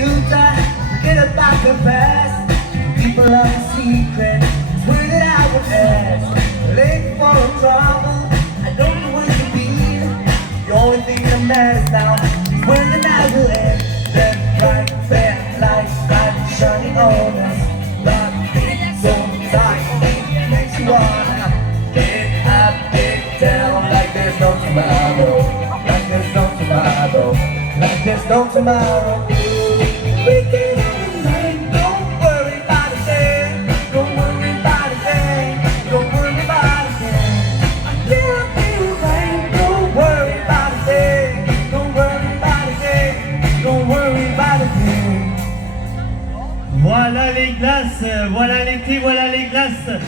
future, forget about the past. People are a secret, where that I would ask. Late for a trouble, I don't know where to be. The only thing that matters now is when the night will end. That bright red light shining on us. That beat so tight, it makes you wanna get up, get down like there's no tomorrow. Like there's no tomorrow. Like there's no tomorrow. We can have a night, don't worry about a thing. Don't worry about a thing. Don't worry about a thing. I can't feel right, don't worry about a thing. Don't worry about a thing. Don't worry about a thing. Voilà les glaces, voilà l'été, voilà les glaces.